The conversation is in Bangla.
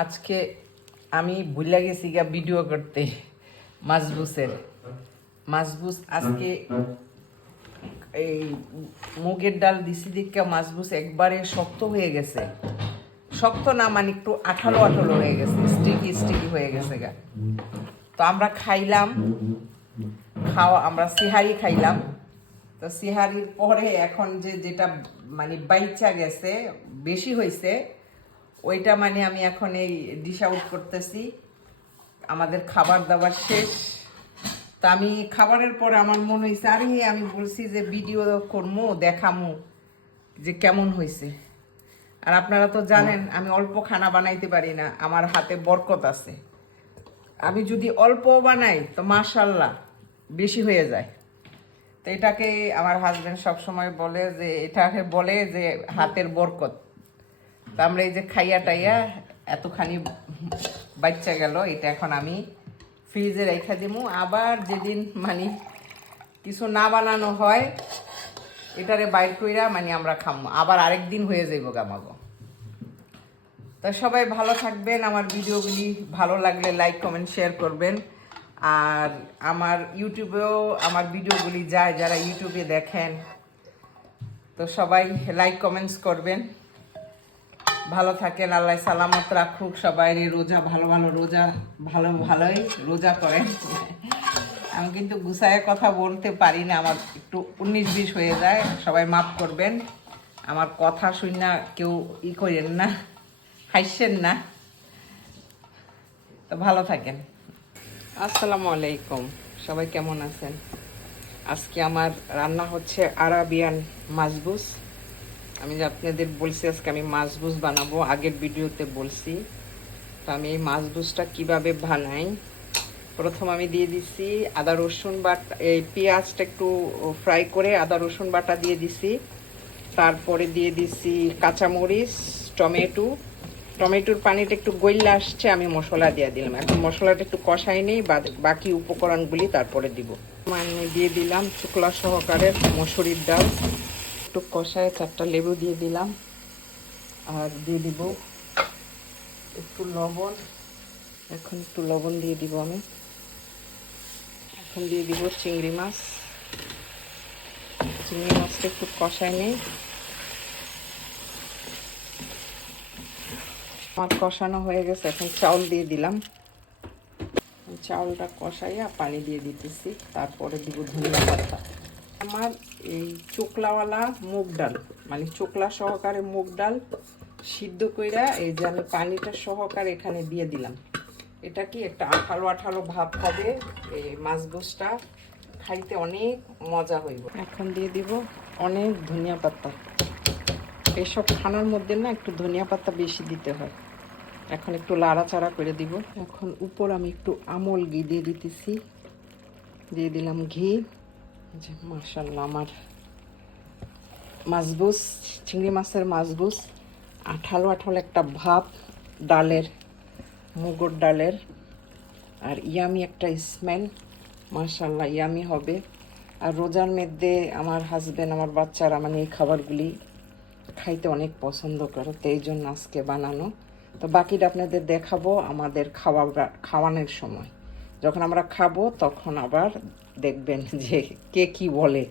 আজকে আমি ভুলে গেছি গা ভিডিও করতে মাছবুস আজকে এই মুগের ডাল দিছি দেখে মাছবুস একবারে শক্ত হয়ে গেছে। শক্ত না মানে একটু আঠালো আঠালো হয়ে গেছে, স্টিকি স্টিকি হয়ে গেছে গা। তো আমরা খাইলাম, আমরা সিহারি খাইলাম। তো সিহারির পরে এখন যেটা মানে বাইচা গেছে, বেশি হয়েছে, ওইটা মানে আমি এখন এই ডিশ আউট করতেছি। আমাদের খাবার দাবার শেষ। তা আমি খাবারের পরে আমার মনে হয়েছে আরে আমি বলছি যে ভিডিও করবো, দেখামো যে কেমন হয়েছে। আর আপনারা তো জানেন আমি অল্প খানা বানাইতে পারি না, আমার হাতে বরকত আছে। আমি যদি অল্প বানাই তো মাশাল্লাহ বেশি হয়ে যায়। তো এটাকে আমার হাজবেন্ড সবসময় বলে যে এটাকে বলে যে হাতের বরকত। তা আমরা এই যে খাইয়া টাইয়া এতখানি বাচ্চা গেল, এটা এখন আমি ফ্রিজে রেখে দিব। আবার যেদিন মানে কিছু না বানানো হয় এটারে বাইর কইরা মানে আমরা খামো, আবার আরেক দিন হয়ে যাইব গামাগো। তা সবাই ভালো থাকবেন। আমার ভিডিওগুলি ভালো লাগলে লাইক কমেন্ট শেয়ার করবেন। আর আমার ইউটিউবেও আমার ভিডিওগুলি যায়, যারা ইউটিউবে দেখেন তো সবাই লাইক কমেন্টস করবেন। ভালো থাকেন, আল্লাহ সালামত রাখুক সবাই। রোজা ভালোই রোজা করেন। আমি কিন্তু গুছায় কথা বলতে পারি না, আমার একটু 19-20 হয়ে যায়, সবাই মাফ করবেন। আমার কথা শুন না কেউ করেন না, হাসছেন না। তো ভালো থাকেন। আসসালামু আলাইকুম, সবাই কেমন আছেন? আজকে আমার রান্না হচ্ছে আরাবিয়ান মাছবুস। আমি আপনাদের বলছি আজকে আমি মাছবুস বানাবো, আগের ভিডিওতে বলছি। তো আমি এই মাছবুসটা কিভাবে বানাই, প্রথম আমি দিয়ে দিছি আদা রসুন বাটা, এই পেঁয়াজটা একটু ফ্রাই করে আদা রসুন বাটা দিয়ে দিছি। তারপরে দিয়ে দিছি কাঁচামরিচ, টমেটোর পানিটা একটু গইলে আসছে, আমি মশলা দিয়ে দিলাম। এখন মশলাটা একটু কষাই নেই, বাকি উপকরণগুলি তারপরে দিব। আমি দিয়ে দিলাম চুকলা সহকারে মসুরির ডাল, একটু কষায় 4টা লেবু দিয়ে দিলাম। আর দিয়ে দিব একটু লবণ, এখন একটু লবণ দিয়ে দিব আমি। এখন দিয়ে দিব চিংড়ি মাছটা একটু কষায় নেই। আমার কষানো হয়ে গেছে, এখন চাউল দিয়ে দিলাম। চাউলটা কষাইয়া পানি দিয়ে দিতেছি, তারপরে দিব ধনিয়া পাতা। আমার এই চোকলাওয়ালা মুগ ডাল, মানে চোকলা সহকারে মুগ ডাল সিদ্ধ কইরা এই যে আমি পানিটা সহকারে এখানে দিয়ে দিলাম। এটা কি একটা আঠালো আঠালো ভাব হবে, এই মাছবুসটা খাইতে অনেক মজা হইব। এখন দিয়ে দিব অনেক ধনিয়া পাতা। এসব খানার মধ্যে না একটু ধনিয়া পাতা বেশি দিতে হয়। এখন একটু লাড়াচাড়া করে দিব। এখন উপর আমি একটু আমল ঘি দিয়ে দিতেছি, দিয়ে দিলাম ঘি। যে মাশাআল্লাহ আমার মাছবুস, চিংড়ি মাছের মাছবুস আঠালো আঠালো একটা ভাব ডালের, মুগর ডালের, আর ইয়ামি একটা স্মেল। মাশাআল্লাহ ইয়ামি হবে। আর রোজার মধ্যে আমার হাজবেন্ড, আমার বাচ্চারা মানে এই খাবারগুলি খাইতে অনেক পছন্দ করে, তো এই জন্য আজকে বানানো। তো বাকিটা আপনাদের দেখাবো আমাদের খাওয়ানোর সময়। যখন আমরা খাবো তখন আবার দেখবেন যে কে কি বলে।